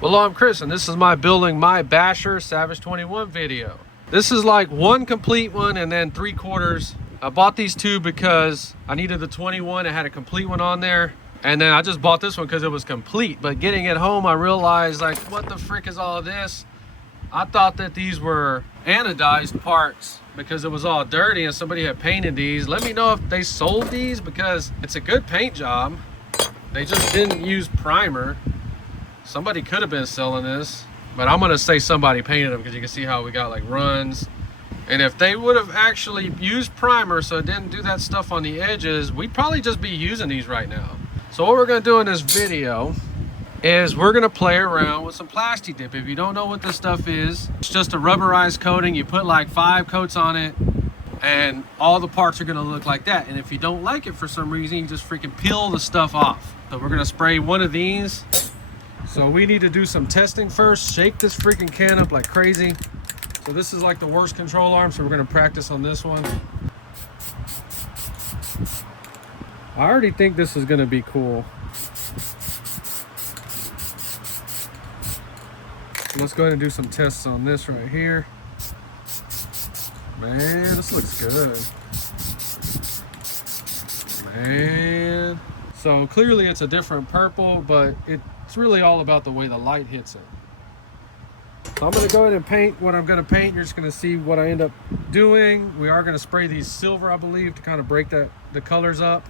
Hello, I'm Chris, and this is my building my Basher Savage 21 video. This is like one complete one and then 3/4. I bought these two because I needed the 21. It had a complete one on there. And then I just bought this one because it was complete. But getting it home, I realized, like, what the frick is all of this? I thought that these were anodized parts because it was all dirty and somebody had painted these. Let me know if they sold these because it's a good paint job. They just didn't use primer. Somebody could have been selling this, but I'm gonna say somebody painted them because you can see how we got like runs. And if they would have actually used primer so it didn't do that stuff on the edges, we'd probably just be using these right now. So what we're gonna do in this video is we're gonna play around with some PLASTI DIP. If you don't know what this stuff is, it's just a rubberized coating. You put like 5 coats on it and all the parts are gonna look like that. And if you don't like it for some reason, you just freaking peel the stuff off. So we're gonna spray one of these. So we need to do some testing first. Shake this freaking can up like crazy. So this is like the worst control arm, so we're gonna practice on this one. I already think this is gonna be cool. Let's go ahead and do some tests on this right here. Man, this looks good. Man. So clearly it's a different purple, but it's really all about the way the light hits it. So I'm gonna go ahead and paint what I'm gonna paint. You're just gonna see what I end up doing. We are gonna spray these silver, I believe, to kind of break the colors up.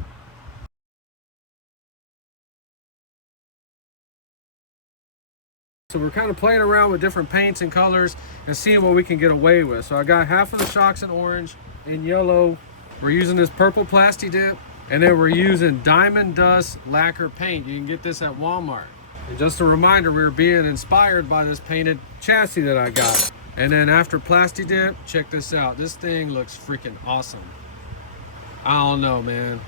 So we're kind of playing around with different paints and colors and seeing what we can get away with. So I got half of the shocks in orange and yellow. We're using this purple PLASTI DIP, and then we're using Diamond Dust lacquer paint. You can get this at Walmart. And just a reminder, we were being inspired by this painted chassis that I got. And then after PLASTI DIP, check this out. This thing looks freaking awesome. I don't know, man.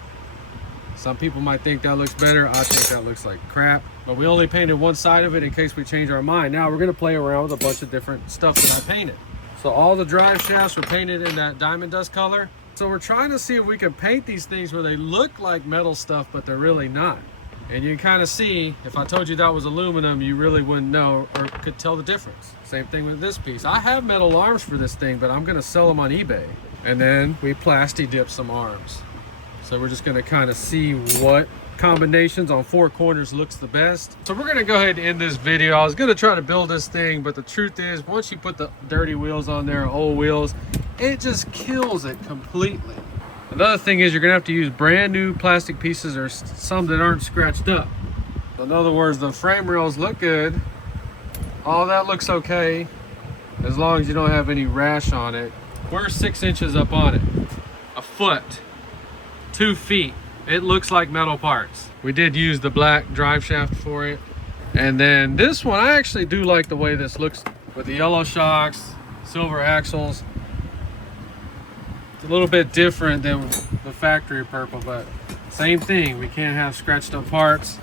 Some people might think that looks better. I think that looks like crap. But we only painted one side of it in case we change our mind. Now we're gonna play around with a bunch of different stuff that I painted. So all the drive shafts were painted in that Diamond Dust color. So we're trying to see if we can paint these things where they look like metal stuff, but they're really not. And you can kind of see, if I told you that was aluminum, you really wouldn't know or could tell the difference. Same thing with this piece. I have metal arms for this thing, but I'm gonna sell them on eBay. And then we PLASTI dip some arms. So we're just gonna kind of see what combinations on 4 corners looks the best. So we're gonna go ahead and end this video. I was gonna try to build this thing, but the truth is, once you put the dirty wheels on there, old wheels, it just kills it completely. Another thing is you're gonna have to use brand new plastic pieces or some that aren't scratched up. In other words, the frame rails look good. All that looks okay, as long as you don't have any rash on it. We're 6 inches up on it, a foot, 2 feet. It looks like metal parts. We did use the black drive shaft for it. And then this one, I actually do like the way this looks with the yellow shocks, silver axles. It's a little bit different than the factory purple, but same thing. We can't have scratched up parts.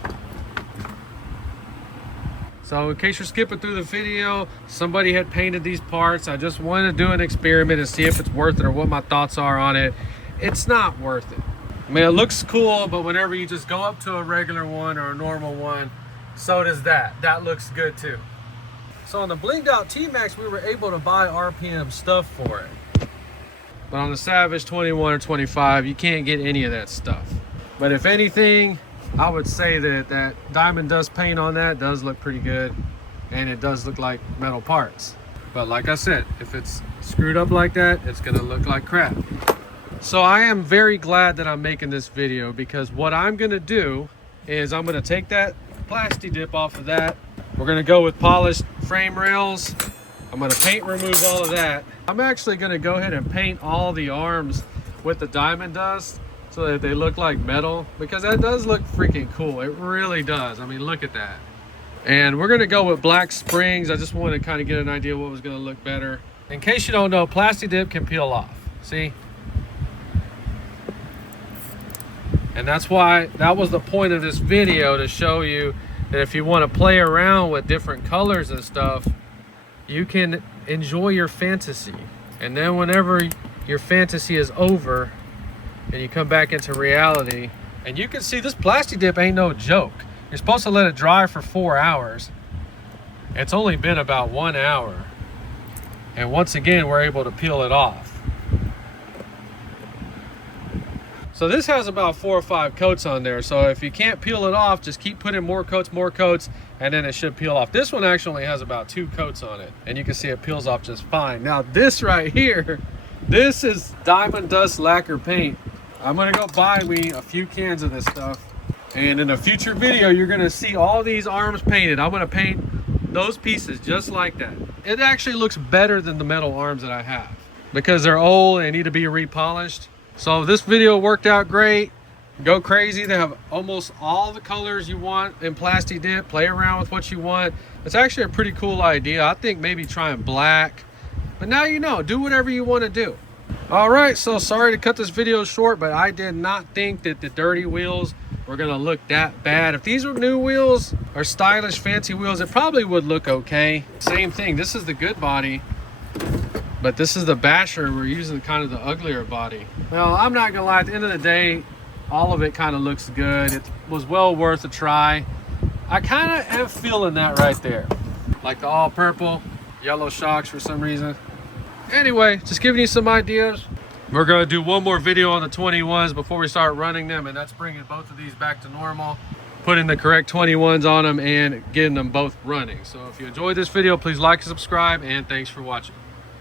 So in case you're skipping through the video, somebody had painted these parts. I just wanted to do an experiment and see if it's worth it or what my thoughts are on it. It's not worth it. I mean, it looks cool, but whenever you just go up to a regular one or a normal one, so does that. That looks good too. So on the blinged out T-Max, we were able to buy RPM stuff for it. But on the Savage 21 or 25, you can't get any of that stuff. But if anything, I would say that that Diamond Dust paint on that does look pretty good. And it does look like metal parts. But like I said, if it's screwed up like that, it's gonna look like crap. So I am very glad that I'm making this video, because what I'm gonna do is I'm gonna take that PLASTI DIP off of that. We're gonna go with polished frame rails. I'm gonna paint remove all of that. I'm actually gonna go ahead and paint all the arms with the Diamond Dust so that they look like metal, because that does look freaking cool. It really does. I mean, look at that. And we're gonna go with black springs. I just wanted to kind of get an idea what was gonna look better. In case you don't know, PLASTI DIP can peel off. See? And that's why that was the point of this video, to show you that if you want to play around with different colors and stuff, you can enjoy your fantasy. And then whenever your fantasy is over and you come back into reality, and you can see this PLASTI DIP ain't no joke. You're supposed to let it dry for 4 hours. It's only been about 1 hour. And once again, we're able to peel it off. So this has about 4 or 5 coats on there. So if you can't peel it off, just keep putting more coats, and then it should peel off. This one actually has about 2 coats on it, and you can see it peels off just fine. Now this right here, this is diamond dust lacquer paint. I'm gonna go buy me a few cans of this stuff. And in a future video, you're gonna see all these arms painted. I'm gonna paint those pieces just like that. It actually looks better than the metal arms that I have because they're old and need to be repolished. So this video worked out great. Go crazy. They have almost all the colors you want in Plasti Dip. Play around with what you want. It's actually a pretty cool idea. I think maybe trying black, but now you know, do whatever you want to do. All right, so sorry to cut this video short, but I did not think that the dirty wheels were gonna look that bad. If these were new wheels or stylish fancy wheels, it probably would look okay. Same thing, this is the good body, but this is the basher. We're using kind of the uglier body. Well, I'm not gonna lie, at the end of the day, all of it kind of looks good. It was well worth a try. I kind of am feeling that right there. Like the all purple, yellow shocks for some reason. Anyway, just giving you some ideas. We're gonna do one more video on the 21s before we start running them, and that's bringing both of these back to normal, putting the correct 21s on them and getting them both running. So if you enjoyed this video, please like and subscribe, and thanks for watching.